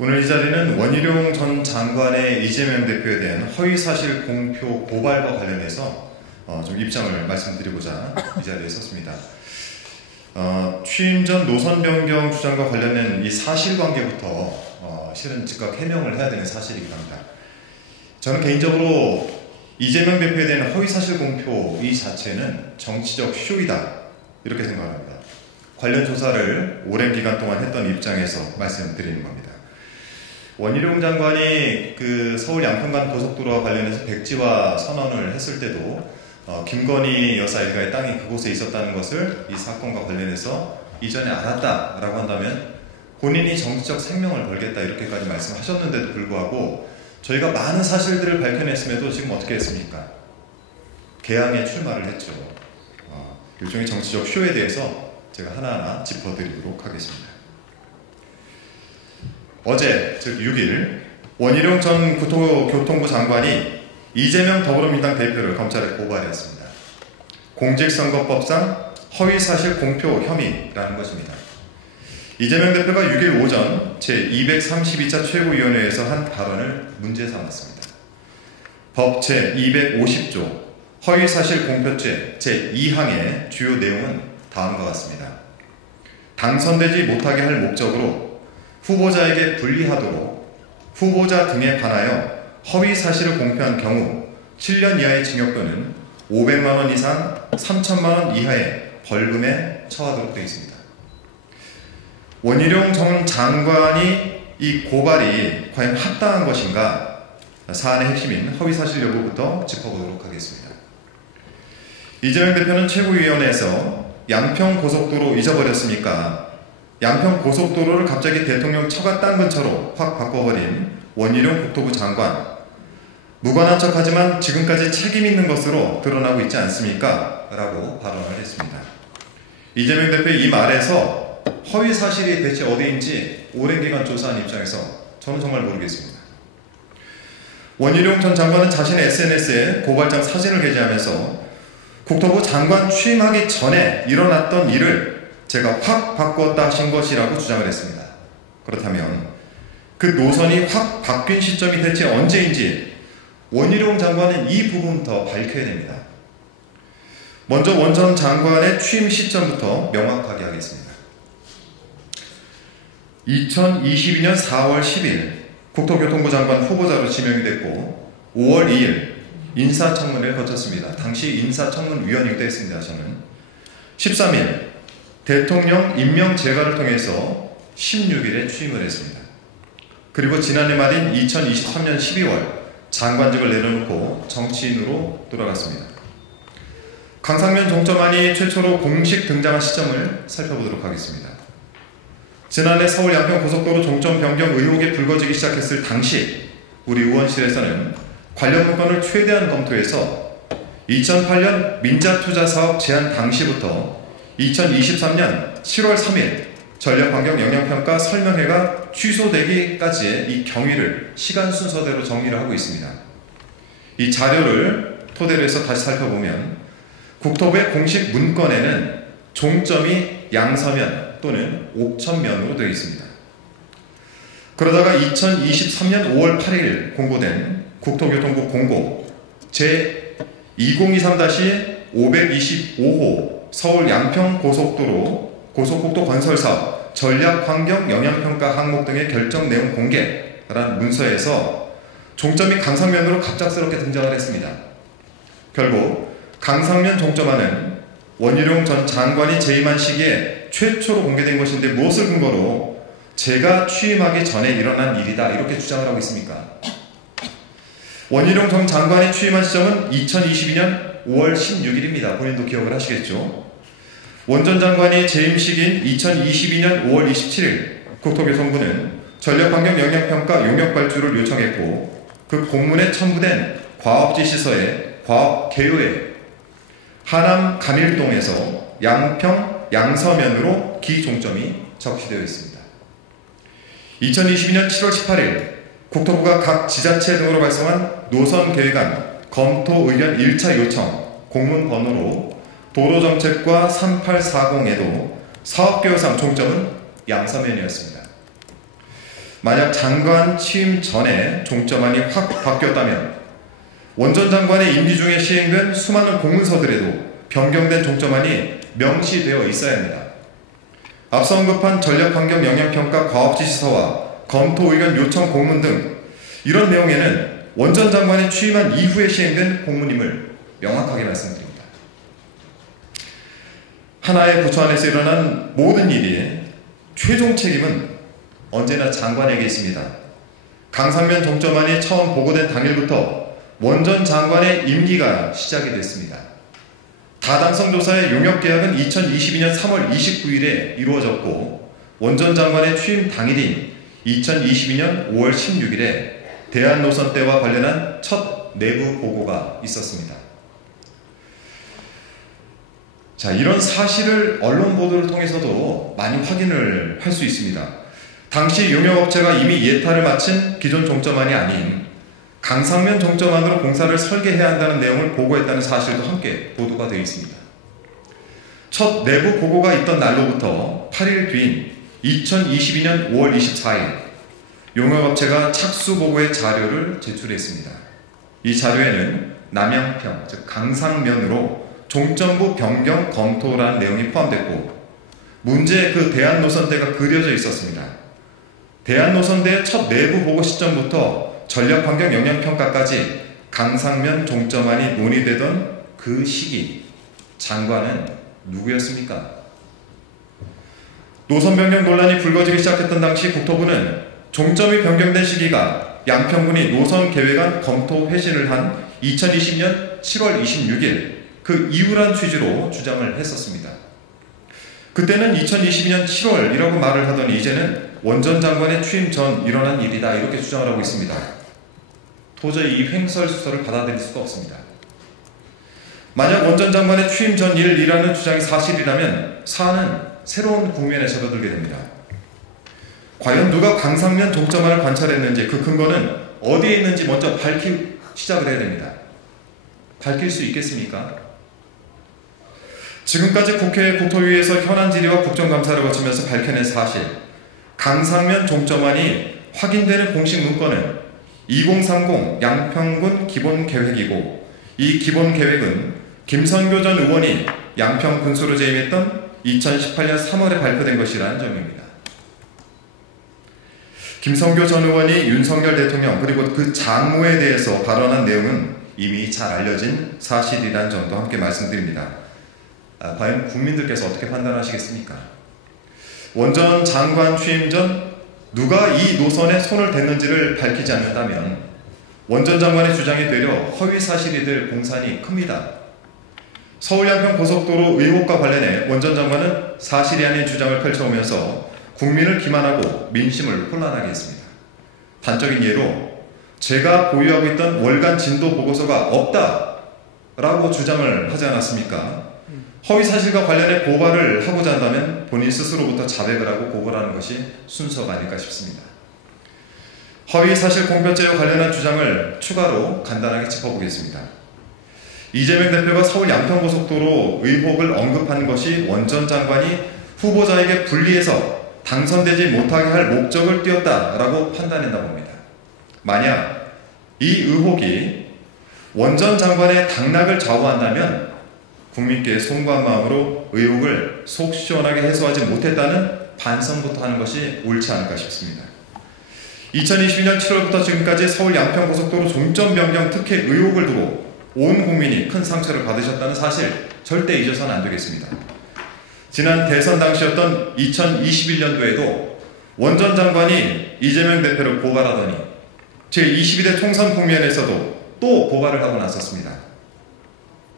오늘 이 자리는 원희룡 전 장관의 이재명 대표에 대한 허위사실 공표 고발과 관련해서 좀 입장을 말씀드리고자 이 자리에 섰습니다. 취임 전 노선 변경 주장과 관련된 이 사실관계부터 실은 즉각 해명을 해야 되는 사실이긴 합니다. 저는 개인적으로 이재명 대표에 대한 허위사실 공표 이 자체는 정치적 쇼이다 이렇게 생각합니다. 관련 조사를 오랜 기간 동안 했던 입장에서 말씀드리는 겁니다. 원희룡 장관이 그 서울 양평간 고속도로와 관련해서 백지화 선언을 했을 때도 김건희 여사 일가의 땅이 그곳에 있었다는 것을 이 사건과 관련해서 이전에 알았다라고 한다면 본인이 정치적 생명을 걸겠다 이렇게까지 말씀하셨는데도 불구하고 저희가 많은 사실들을 밝혀냈음에도 지금 어떻게 했습니까? 개항에 출마를 했죠. 일종의 정치적 쇼에 대해서 제가 하나하나 짚어드리도록 하겠습니다. 어제 즉 6일 원희룡 전 교통부 장관이 이재명 더불어민주당 대표를 검찰에 고발했습니다. 공직선거법상 허위사실 공표 혐의라는 것입니다. 이재명 대표가 6일 오전 제232차 최고위원회에서 한 발언을 문제 삼았습니다. 법 제250조 허위사실 공표죄 제2항의 주요 내용은 다음과 같습니다. 당선되지 못하게 할 목적으로 후보자에게 불리하도록 후보자 등에 관하여 허위사실을 공표한 경우 7년 이하의 징역 또는 500만 원 이상 3천만 원 이하의 벌금에 처하도록 되어 있습니다. 원희룡 전 장관이 이 고발이 과연 합당한 것인가 사안의 핵심인 허위사실 여부부터 짚어보도록 하겠습니다. 이재명 대표는 최고위원회에서 양평고속도로 잊어버렸습니까? 양평고속도로를 갑자기 대통령 처가 땅 근처로 확 바꿔버린 원희룡 국토부 장관, 무관한 척하지만 지금까지 책임 있는 것으로 드러나고 있지 않습니까? 라고 발언을 했습니다. 이재명 대표의 이 말에서 허위사실이 대체 어디인지 오랜 기간 조사한 입장에서 저는 정말 모르겠습니다. 원희룡 전 장관은 자신의 SNS에 고발장 사진을 게재하면서 국토부 장관 취임하기 전에 일어났던 일을 제가 확 바꿨다 하신 것이라고 주장을 했습니다. 그렇다면 그 노선이 확 바뀐 시점이 대체 언제인지 원희룡 장관은 이 부분부터 밝혀야 됩니다. 먼저 원 전 장관의 취임 시점부터 명확하게 하겠습니다. 2022년 4월 10일 국토교통부 장관 후보자로 지명이 됐고 5월 2일 인사청문회를 거쳤습니다. 당시 인사청문위원이기도 했습니다. 저는 13일 대통령 임명 제가를 통해서 16일에 취임을 했습니다. 그리고 지난해 말인 2023년 12월 장관직을 내려놓고 정치인으로 돌아갔습니다. 강상면 종점안이 최초로 공식 등장한 시점을 살펴보도록 하겠습니다. 지난해 서울 양평고속도로 종점 변경 의혹이 불거지기 시작했을 당시 우리 의원실에서는 관련 문건을 최대한 검토해서 2008년 민자투자사업 제안 당시부터 2023년 7월 3일 전략환경영향평가 설명회가 취소되기까지의 이 경위를 시간 순서대로 정리를 하고 있습니다. 이 자료를 토대로 해서 다시 살펴보면 국토부의 공식 문건에는 종점이 양서면 또는 옥천면으로 되어 있습니다. 그러다가 2023년 5월 8일 공고된 국토교통부 공고 제2023-525호 서울 양평고속도로 고속국도 건설사업 전략환경영향평가 항목 등의 결정 내용 공개라는 문서에서 종점이 강상면으로 갑작스럽게 등장을 했습니다. 결국 강상면 종점안은 원희룡 전 장관이 재임한 시기에 최초로 공개된 것인데 무엇을 근거로 제가 취임하기 전에 일어난 일이다 이렇게 주장을 하고 있습니까? 원희룡 전 장관이 취임한 시점은 2022년 5월 16일입니다. 본인도 기억을 하시겠죠? 원 전 장관이 재임 시기인 2022년 5월 27일 국토교통부는 전략환경영향평가 용역발주를 요청했고 그 공문에 첨부된 과업지시서의 과업 개요에 하남 감일동에서 양평 양서면으로 기종점이 적시되어 있습니다. 2022년 7월 18일 국토부가 각 지자체 등으로 발송한 노선계획안 검토 의견 1차 요청 공문 번호로 도로정책과 3840에도 사업계획상 종점은 양서면이었습니다. 만약 장관 취임 전에 종점안이 확 바뀌었다면 원전 장관의 임기 중에 시행된 수많은 공문서들에도 변경된 종점안이 명시되어 있어야 합니다. 앞서 언급한 전략환경 영향평가 과업지시서와 검토 의견 요청 공문 등 이런 내용에는 원전 장관이 취임한 이후에 시행된 공문임을 명확하게 말씀드립니다. 하나의 부처 안에서 일어난 모든 일이 최종 책임은 언제나 장관에게 있습니다. 강상면 종점안이 처음 보고된 당일부터 원전 장관의 임기가 시작이 됐습니다. 다당성 조사의 용역계약은 2022년 3월 29일에 이루어졌고 원전 장관의 취임 당일인 2022년 5월 16일에 대한노선대와 관련한 첫 내부 보고가 있었습니다. 자, 이런 사실을 언론 보도를 통해서도 많이 확인을 할 수 있습니다. 당시 용역업체가 이미 예타를 마친 기존 종점안이 아닌 강상면 종점안으로 공사를 설계해야 한다는 내용을 보고했다는 사실도 함께 보도가 되어 있습니다. 첫 내부 보고가 있던 날로부터 8일 뒤인 2022년 5월 24일 용역업체가 착수보고의 자료를 제출했습니다. 이 자료에는 남양평, 즉 강상면으로 종점부 변경 검토라는 내용이 포함됐고 문제의 그 대한노선대가 그려져 있었습니다. 대한노선대의 첫 내부 보고 시점부터 전략환경 영향평가까지 강상면 종점안이 논의되던 그 시기 장관은 누구였습니까? 노선 변경 논란이 불거지기 시작했던 당시 국토부는 종점이 변경된 시기가 양평군이 노선 계획안 검토 회신을 한 2020년 7월 26일 그 이후란 취지로 주장을 했었습니다. 그때는 2022년 7월이라고 말을 하더니 이제는 원전 장관의 취임 전 일어난 일이다 이렇게 주장을 하고 있습니다. 도저히 이 횡설수설을 받아들일 수가 없습니다. 만약 원전 장관의 취임 전 일이라는 주장이 사실이라면 사안은 새로운 국면에 접어들게 됩니다. 과연 누가 강상면 종점안을 관찰했는지 그 근거는 어디에 있는지 먼저 밝히기 시작을 해야 됩니다. 밝힐 수 있겠습니까? 지금까지 국회 국토위에서 현안 질의와 국정감사를 거치면서 밝혀낸 사실, 강상면 종점안이 확인되는 공식 문건은 2030 양평군 기본계획이고 이 기본계획은 김선교 전 의원이 양평 군수로 재임했던 2018년 3월에 발표된 것이라는 점입니다. 김선교 전 의원이 윤석열 대통령 그리고 그 장모에 대해서 발언한 내용은 이미 잘 알려진 사실이라는 점도 함께 말씀드립니다. 과연 국민들께서 어떻게 판단하시겠습니까? 원전 장관 취임 전 누가 이 노선에 손을 댔는지를 밝히지 않는다면 원전 장관의 주장이 되려 허위 사실이 될 공산이 큽니다. 서울 양평 고속도로 의혹과 관련해 원전 장관은 사실이 아닌 주장을 펼쳐오면서 국민을 기만하고 민심을 혼란하게 했습니다. 단적인 예로 제가 보유하고 있던 월간 진도 보고서가 없다라고 주장을 하지 않았습니까? 허위 사실과 관련해 고발을 하고자 한다면 본인 스스로부터 자백을 하고 고발하는 것이 순서가 아닐까 싶습니다. 허위 사실 공표죄와 관련한 주장을 추가로 간단하게 짚어보겠습니다. 이재명 대표가 서울 양평고속도로 의혹을 언급한 것이 원전 장관이 후보자에게 불리해서 당선되지 못하게 할 목적을 띄었다라고 판단했나 봅니다. 만약 이 의혹이 원전 장관의 당락을 좌우한다면 국민께 송구한 마음으로 의혹을 속 시원하게 해소하지 못했다는 반성부터 하는 것이 옳지 않을까 싶습니다. 2022년 7월부터 지금까지 서울 양평고속도로 종점 변경 특혜 의혹을 두고 온 국민이 큰 상처를 받으셨다는 사실 절대 잊어서는 안 되겠습니다. 지난 대선 당시였던 2021년도에도 원전 장관이 이재명 대표를 고발하더니 제22대 총선 국면에서도 또 고발을 하고 나섰습니다.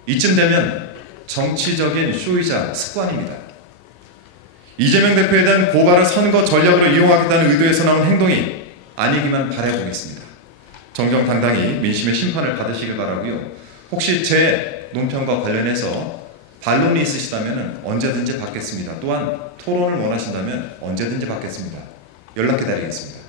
이쯤 되면 정치적인 쇼이자 습관입니다. 이재명 대표에 대한 고발을 선거 전략으로 이용하겠다는 의도에서 나온 행동이 아니기만 바라보겠습니다. 정정당당히 민심의 심판을 받으시길 바라고요. 혹시 제 논평과 관련해서 반론이 있으시다면 언제든지 받겠습니다. 또한 토론을 원하신다면 언제든지 받겠습니다. 연락 기다리겠습니다.